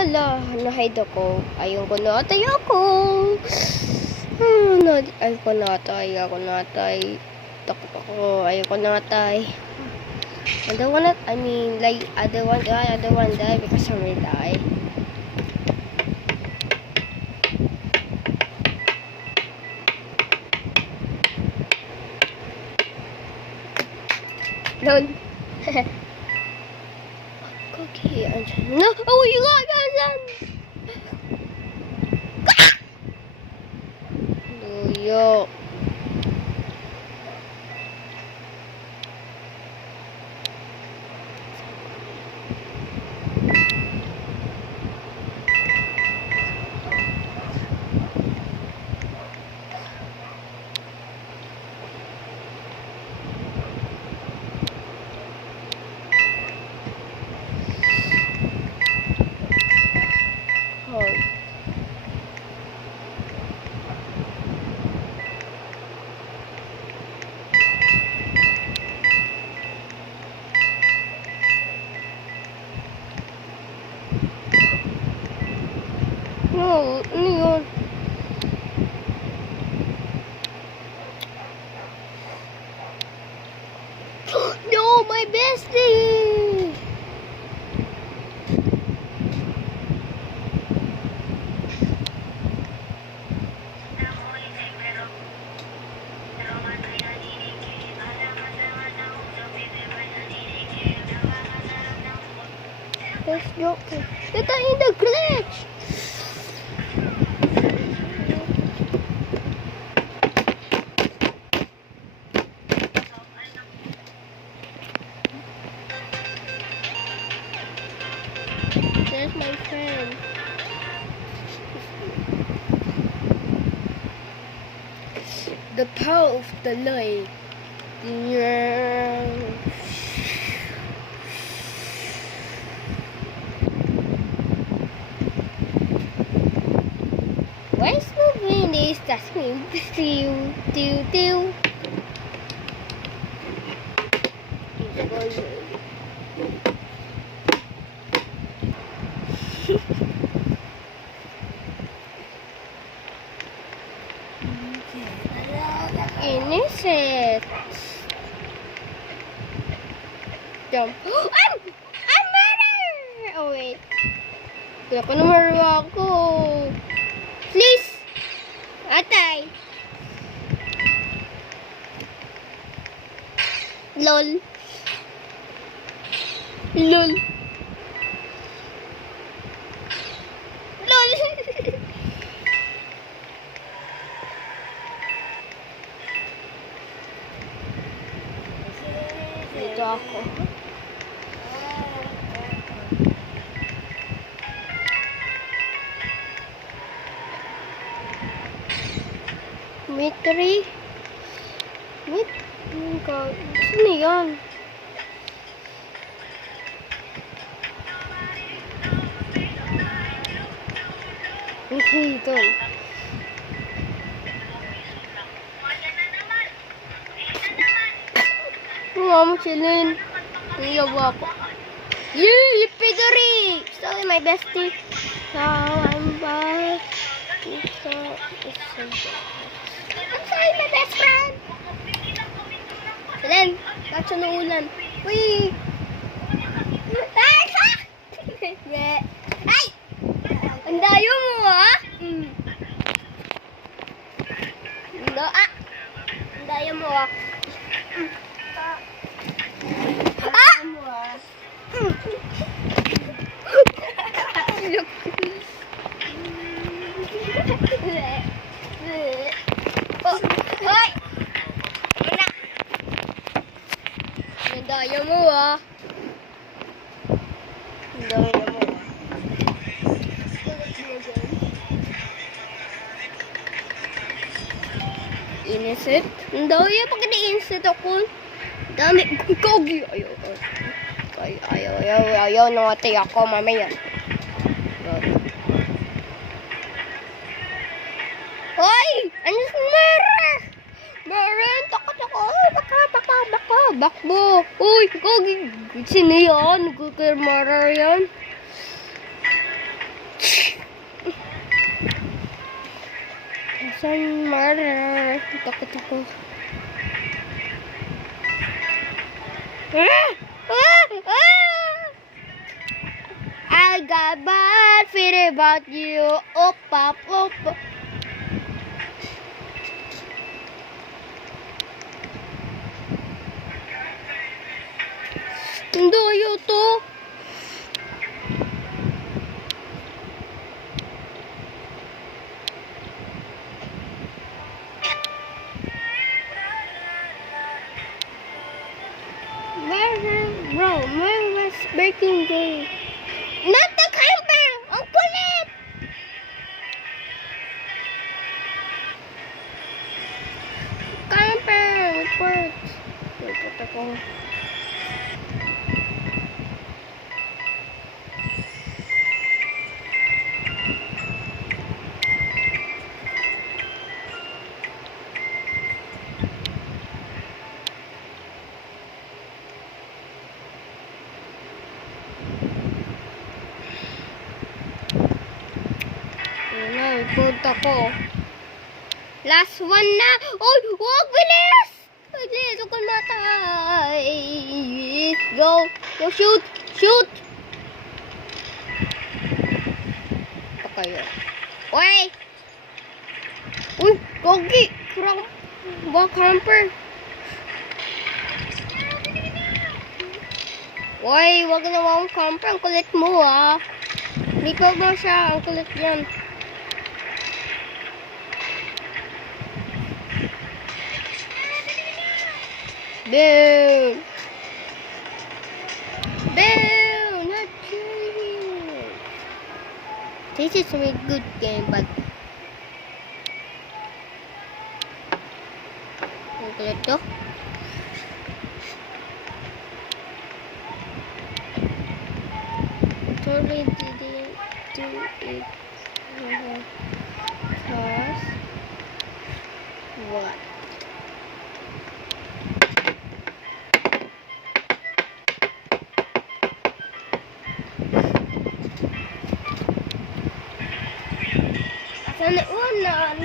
Hala, na-hide ako. Ayun ko natay ako. Ayun ko natay. Ako natay. Takot ako. Ayun ko natay. I don't wanna, I mean, like, I don't want to die because I will die. Lol. Cookie, no! Oh, you got that! Yo. No, ano yun? No, my bestie! That's joking. That's in the glitch! There's my friend. The power of the light. Yeah. Why is moving this? That's me. Do. Innocent. Jump. I'm murdered! Oh wait. Kaya pa naman ako. Please. Atay. Lol. Lol. Lol. Dito ako. Mitri. Saan na yan? Okay, ito. Mama, chillin. Nilawa ako. Yee! Pidori! Sorry, my bestie. So, I'm back. I'm sorry, my best friend. Len, kaso ng ulan. Uy! Ay! Ay! Ang dayo mo, ha? Ang dayo mo, ha? Hoy! Ang daya mo, ah. Ang daya mo, ah. Innocent? Ang daya pag na-innocent ako. Dami. Kogi. Ayaw. Nangatay ako mamaya. Hoy! Ano si Mara? Maren, takot ako. Baka. Bakbo. Uy, Kogi. Sino yan? Kay Mara yan? Sun murder. Takot ako. I got bad feeling about you. Opa, opa. Hindi yun to. Bro, where was breaking day? Not the camper! Ang kulit! Camper! Report! Report ako. Report ako. Last one na! Oy! Huwag! Bilis! Bilis! Huwag kang matay! Go! Go! Shoot! Shoot! Pa kayo. Uy! Uy! Gogi! Kurang! Bak hamper! Uy! Huwag na akong camper. Ang kulit mo ah! Lipaw mo siya. Ang kulit yan. Boom! Boom! Not cheating! This is a good game, but... Ang kulit to? Totally didn't do it. Because... What? Sana una